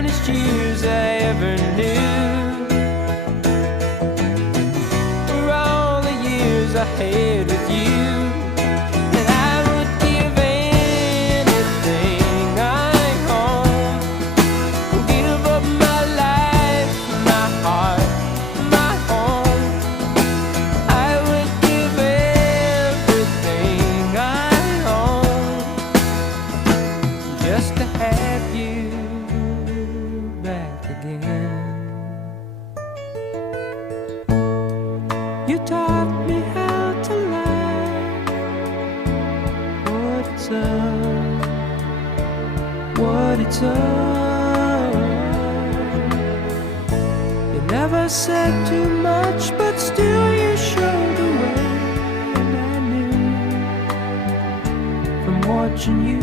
finest years I ever knew were all the years I had with you. And I would give anything I own, give up my life, my heart, my home. I would give everything I own just to have you back again. You taught me how to lie, what it's up. You never said too much, but still you showed the way. And I knew from watching you